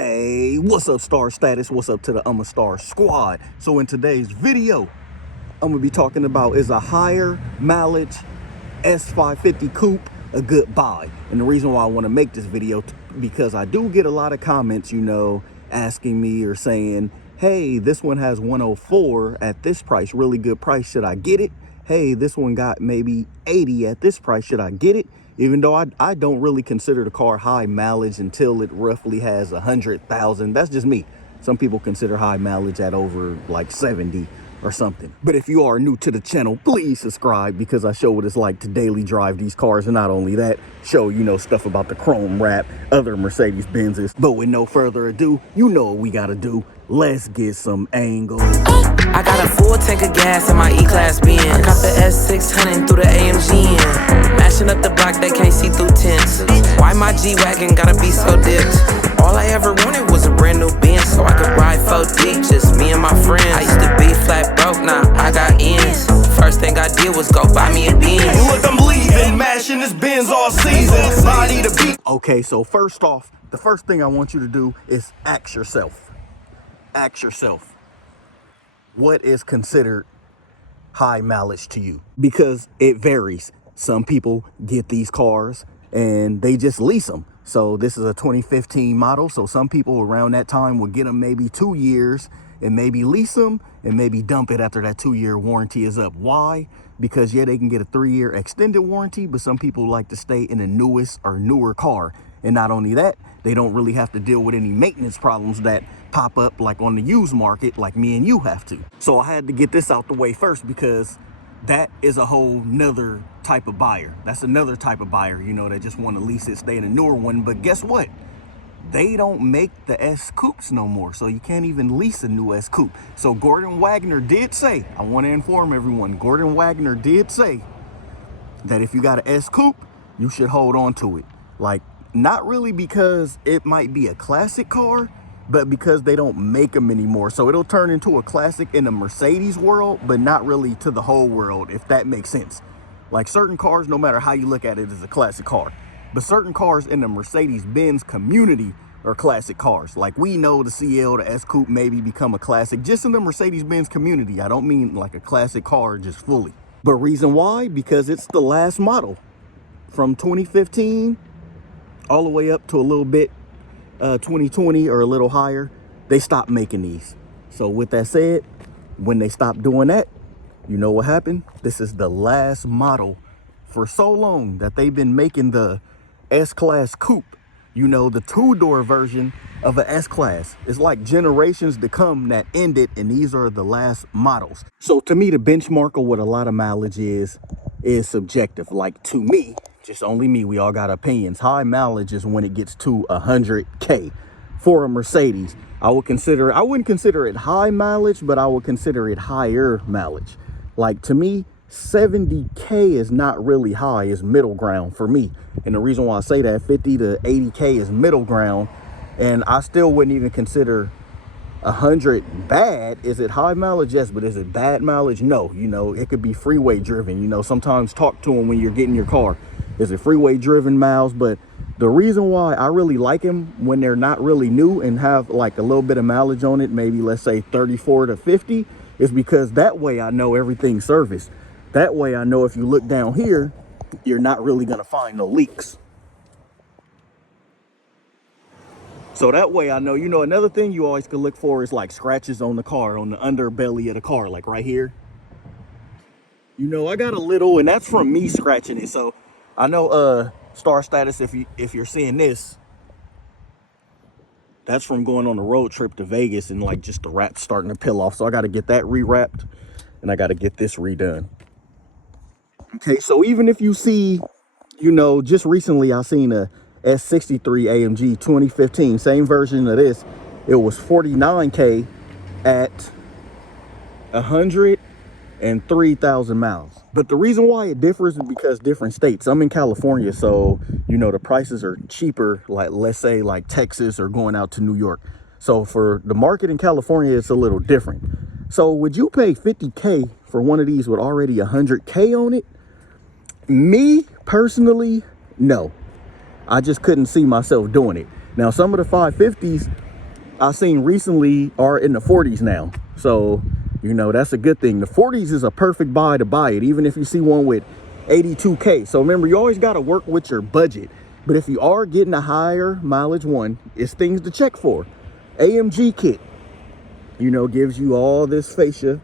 Hey, what's up, Star Status? What's up to the I'm a Star squad? So in today's video, I'm gonna be talking about, is a higher mileage S550 Coupe a good buy? And the reason why I want to make this video, because I do get a lot of comments, asking me or saying, hey, this one has 104 at this price, really good price, should I get it? Hey, this one got maybe 80 at this price, should I get it? Even though I don't really consider the car high mileage until it roughly has 100,000. That's just me. Some people consider high mileage at over like 70 or something. But if you are new to the channel, please subscribe, because I show what it's like to daily drive these cars. And not only that, show, stuff about the chrome wrap, other Mercedes-Benzes. But with no further ado, you know what we gotta do. Let's get some angles. I got a full tank of gas in my E-Class Benz. I got the S600 through the AMG in. Mashing up the block, they can't see through tents. Why my G-Wagon gotta be so dipped? All I ever wanted was a brand new Benz, so I could ride 4D, just me and my friends. I used to be flat broke, now I got ends. First thing I did was go buy me a Benz. Look, I'm leaving, mashing this Benz all season. Body to beat. Okay, so first off, the first thing I want you to do is ask yourself. Ask yourself, what is considered high mileage to you? Because it varies. Some people get these cars and they just lease them. So this is a 2015 model. So some people around that time will get them maybe 2 years and maybe lease them and maybe dump it after that 2-year warranty is up. Why? Because yeah, they can get a 3-year extended warranty, but some people like to stay in the newest or newer car. And not only that, they don't really have to deal with any maintenance problems that pop up like on the used market, like me and you have to. So I had to get this out the way first, because that is a whole nother type of buyer. That's another type of buyer, that just want to lease it, stay in a newer one. But guess what? They don't make the S Coupes no more, so you can't even lease a new S Coupe. So Gordon Wagner did say, I want to inform everyone, Gordon Wagner did say that if you got an S Coupe, you should hold on to it. Like, not really because it might be a classic car, but because they don't make them anymore. So it'll turn into a classic in the Mercedes world, but not really to the whole world, if that makes sense. Like certain cars, no matter how you look at it, is a classic car. But certain cars in the Mercedes-Benz community are classic cars. Like we know the CL, the S Coupe maybe become a classic just in the Mercedes-Benz community. I don't mean like a classic car just fully. But reason why? Because it's the last model from 2015 all the way up to a little bit 2020 or a little higher. They stopped making these. So with that said, when they stopped doing that, you know what happened? This is the last model for so long that they've been making the S-Class Coupe, the 2-door version of an S-Class. It's like generations to come that ended, and these are the last models. So to me, the benchmark of what a lot of mileage is subjective. Like to me, just only me, we all got opinions. High mileage is when it gets to 100K. For a Mercedes, I wouldn't consider it high mileage, but I would consider it higher mileage. Like to me, 70K is not really high, it's middle ground for me. And the reason why I say that, 50 to 80K is middle ground. And I still wouldn't even consider 100 bad. Is it high mileage? Yes, but is it bad mileage? No. It could be freeway driven. Sometimes talk to them when you're getting your car. Is it freeway driven miles? But the reason why I really like them when they're not really new and have like a little bit of mileage on it, maybe let's say 34 to 50, is because that way I know everything's serviced. That way I know if you look down here, you're not really going to find no leaks. So that way I know, another thing you always could look for is like scratches on the car, on the underbelly of the car, like right here. I got a little, and that's from me scratching it. So I know Star Status, if you're seeing this, that's from going on a road trip to Vegas and like just the wrap starting to peel off. So I got to get that rewrapped and I got to get this redone. Okay, so even if you see, just recently I seen a S63 AMG 2015, same version of this. It was 49K at 103,000 miles. But the reason why it differs is because different states. I'm in California, so the prices are cheaper, like let's say like Texas or going out to New York. So for the market in California, it's a little different. So would you pay 50K for one of these with already 100K on it? Me personally, no. I just couldn't see myself doing it. Now, some of the 550s, I've seen recently are in the 40s now. So, you know, that's a good thing. The 40s is a perfect buy to buy it, even if you see one with 82K. So remember, you always got to work with your budget. But if you are getting a higher mileage one, it's things to check for. AMG kit, you know, gives you all this fascia.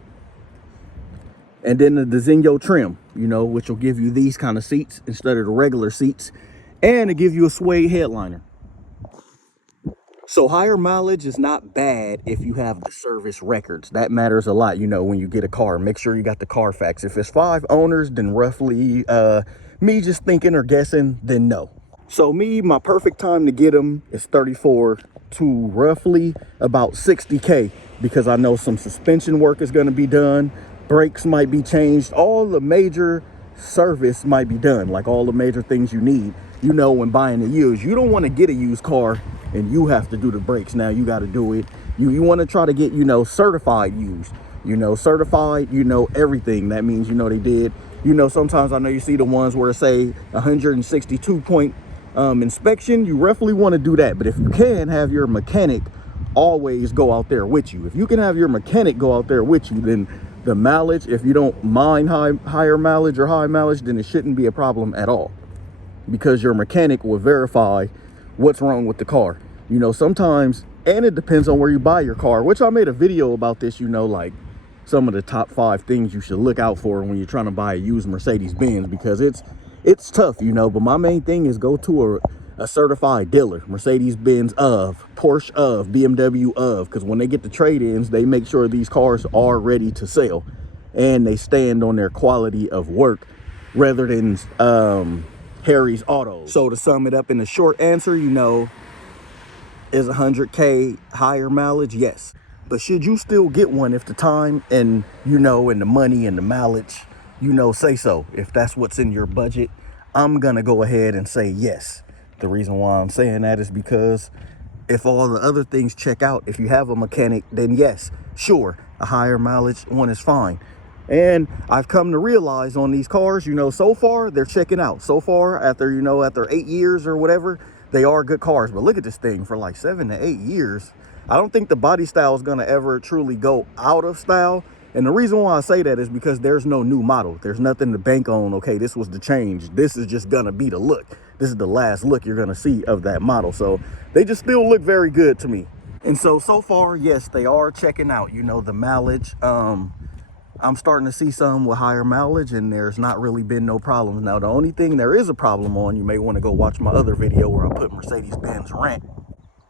And then the Designo trim, you know, which will give you these kind of seats instead of the regular seats. And it gives you a suede headliner. So higher mileage is not bad if you have the service records. That matters a lot, you know, when you get a car. Make sure you got the Carfax. If it's 5 owners, then roughly, me just thinking or guessing, then no. So me, my perfect time to get them is 34 to roughly about 60K, because I know some suspension work is going to be done. Brakes might be changed. All the major service might be done, like all the major things you need. You know, when buying a used, you don't want to get a used car and you have to do the brakes. Now you got to do it. You want to try to get, you know, certified used, you know, certified, you know, everything. That means, you know, they did, you know, sometimes I know you see the ones where it say 162 point inspection. You roughly want to do that. But if you can have your mechanic always go out there with you, if you can have your mechanic go out there with you, then the mileage, if you don't mind higher mileage or high mileage, then it shouldn't be a problem at all, because your mechanic will verify what's wrong with the car. You know, sometimes, and it depends on where you buy your car, which I made a video about this, you know, like some of the top 5 things you should look out for when you're trying to buy a used Mercedes-Benz, because it's tough, you know. But my main thing is go to a certified dealer, Mercedes-Benz of, Porsche of, BMW of, because when they get the trade-ins, they make sure these cars are ready to sell and they stand on their quality of work rather than Harry's Autos. So to sum it up in a short answer, you know, is 100K higher mileage? Yes. But should you still get one if the time and, you know, and the money and the mileage, you know, say so? If that's what's in your budget, I'm going to go ahead and say yes. The reason why I'm saying that is because if all the other things check out, if you have a mechanic, then yes, sure, a higher mileage one is fine. And I've come to realize on these cars, you know, so far they're checking out. So far, after, you know, after 8 years or whatever, they are good cars. But look at this thing, for like 7 to 8 years. I don't think the body style is going to ever truly go out of style. And the reason why I say that is because there's no new model. There's nothing to bank on. Okay, this was the change. This is just going to be the look. This is the last look you're going to see of that model. So they just still look very good to me. And so far, yes, they are checking out, you know, the mileage. I'm starting to see some with higher mileage, and there's not really been no problems. Now, the only thing there is a problem on, you may want to go watch my other video where I put Mercedes-Benz rent,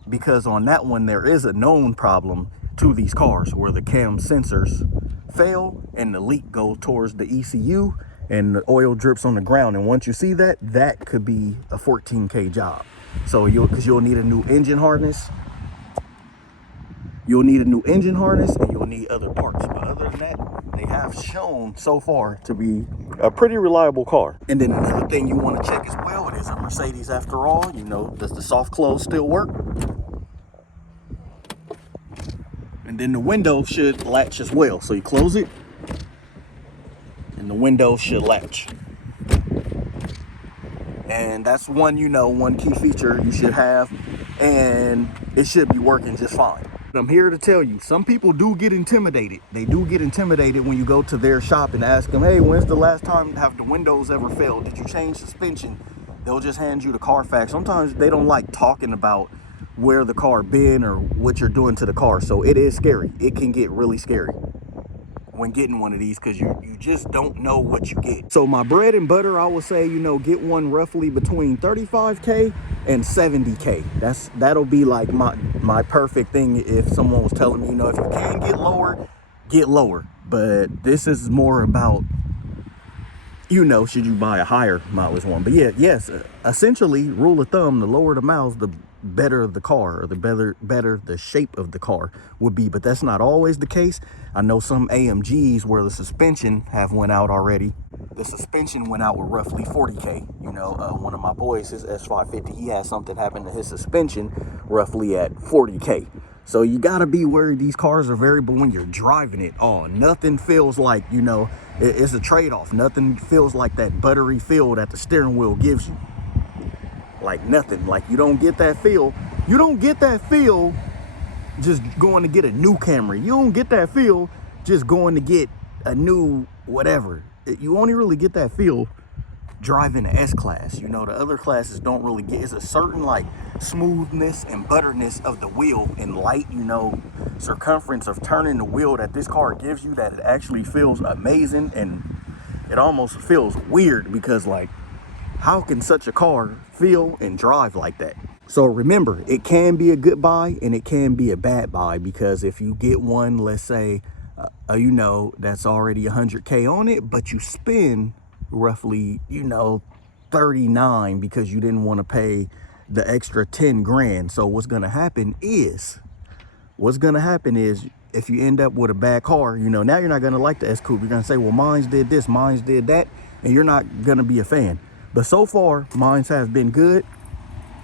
because on that one, there is a known problem to these cars where the cam sensors fail and the leak goes towards the ECU and the oil drips on the ground. And once you see that, that could be a 14K job. So you'll need a new engine harness. You'll need a new engine harness, and you'll need other parts. But other than that, they have shown so far to be a pretty reliable car. And then another thing you want to check as well, it is a Mercedes after all. You know, does the soft close still work? And then the window should latch as well. So you close it, and the window should latch. And that's one, you know, one key feature you should have, and it should be working just fine. I'm here to tell you, some people do get intimidated. They do get intimidated when you go to their shop and ask them, hey, when's the last time have the windows ever failed? Did you change suspension? They'll just hand you the Carfax. Sometimes they don't like talking about where the car been or what you're doing to the car. So it is scary. It can get really scary when getting one of these, because you just don't know what you get. So my bread and butter, I would say, you know, get one roughly between 35K and 70K. That'll be like my perfect thing. If someone was telling me, you know, if you can get lower. But this is more about, you know, should you buy a higher mileage one? But yeah, yes, essentially, rule of thumb, the lower the miles, the better the car, or the better the shape of the car would be. But that's not always the case. I know some AMGs where the suspension have went out already. The suspension went out with roughly 40K. You know, one of my boys, his S550, he had something happen to his suspension roughly at 40K. So you gotta be wary. These cars are variable when you're driving it. Oh, nothing feels like, you know, it's a trade-off. Nothing feels like that buttery feel that the steering wheel gives you. Like nothing. Like you don't get that feel. You don't get that feel just going to get a new Camry. You don't get that feel just going to get a new whatever. You only really get that feel driving the S-Class. You know, the other classes don't really get, it's a certain like smoothness and butterness of the wheel and light, you know, circumference of turning the wheel that this car gives you, that it actually feels amazing. And it almost feels weird because, like, how can such a car feel and drive like that? So remember, it can be a good buy and it can be a bad buy, because if you get one, let's say, you know, that's already 100K on it, but you spend roughly, you know, 39 because you didn't want to pay the extra 10 grand. So what's going to happen is if you end up with a bad car, you know, now you're not going to like the S Coupe. You're going to say, well, mine's did this, mine's did that, and you're not going to be a fan. But so far, mine's have been good.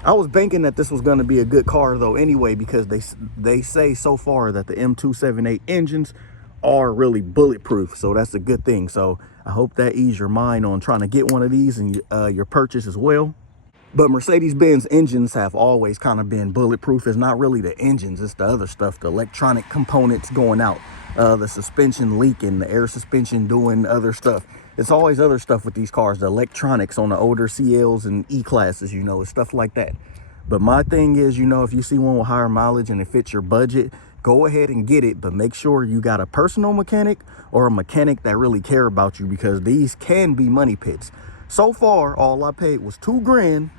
I was banking that this was going to be a good car though anyway, because they say so far that the M278 engines are really bulletproof, so that's a good thing. So I hope that eases your mind on trying to get one of these and your purchase as well. But Mercedes-Benz engines have always kind of been bulletproof. It's not really the engines, it's the other stuff, the electronic components going out, the suspension leaking, the air suspension doing other stuff. It's always other stuff with these cars, the electronics on the older CLs and E-classes, you know, it's stuff like that. But my thing is, you know, if you see one with higher mileage and it fits your budget, go ahead and get it, but make sure you got a personal mechanic or a mechanic that really care about you, because these can be money pits. So far, all I paid was $2 grand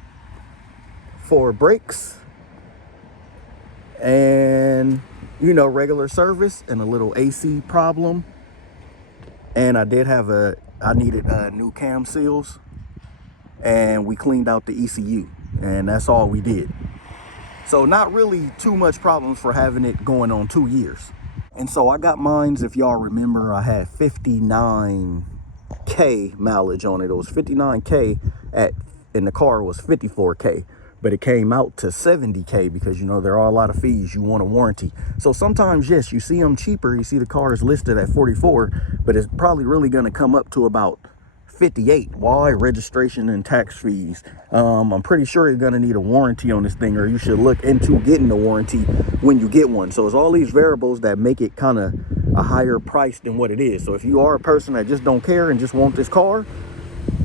for brakes and, you know, regular service and a little AC problem. And I needed new cam seals, and we cleaned out the ECU, and that's all we did. So not really too much problems for having it going on 2 years. And so I got mines, if y'all remember, I had 59K mileage on it. It was 59K and the car was 54K, but it came out to 70K because, you know, there are a lot of fees. You want a warranty. So sometimes, yes, you see them cheaper. You see the car is listed at 44, but it's probably really going to come up to about 58. Why? Registration and tax fees. I'm pretty sure you're going to need a warranty on this thing, or you should look into getting the warranty when you get one. So it's all these variables that make it kind of a higher price than what it is. So if you are a person that just don't care and just want this car,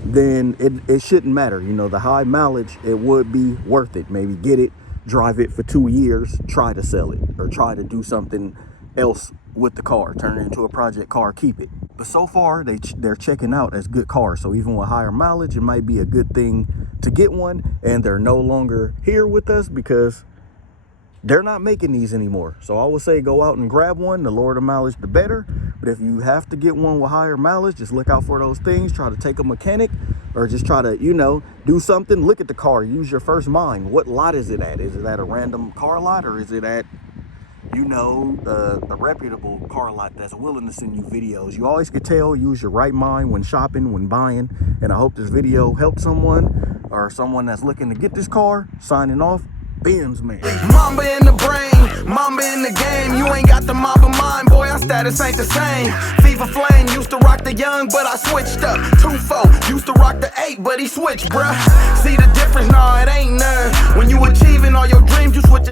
then it shouldn't matter. You know, the high mileage, it would be worth it. Maybe get it, drive it for 2 years, try to sell it, or try to do something else with the car, turn it into a project car, keep it. But so far, they're checking out as good cars. So even with higher mileage, it might be a good thing to get one. And they're no longer here with us because they're not making these anymore. So I would say go out and grab one. The lower the mileage, the better. But if you have to get one with higher mileage, just look out for those things. Try to take a mechanic, or just try to, you know, do something. Look at the car. Use your first mind. What lot is it at? Is it at a random car lot, or is it at, you know, a reputable car lot that's willing to send you videos? You always could tell. Use your right mind when shopping, when buying. And I hope this video helped someone, or someone that's looking to get this car. Signing off, Benz Man. Mamba in the brain, Mamba in the game. You ain't got the Mamba mind, boy, our status ain't the same. Fever Flame used to rock the young, but I switched up. 2-4 used to rock the 8, but he switched, bruh. See the difference? Nah, it ain't none. When you achieving all your dreams, you switch.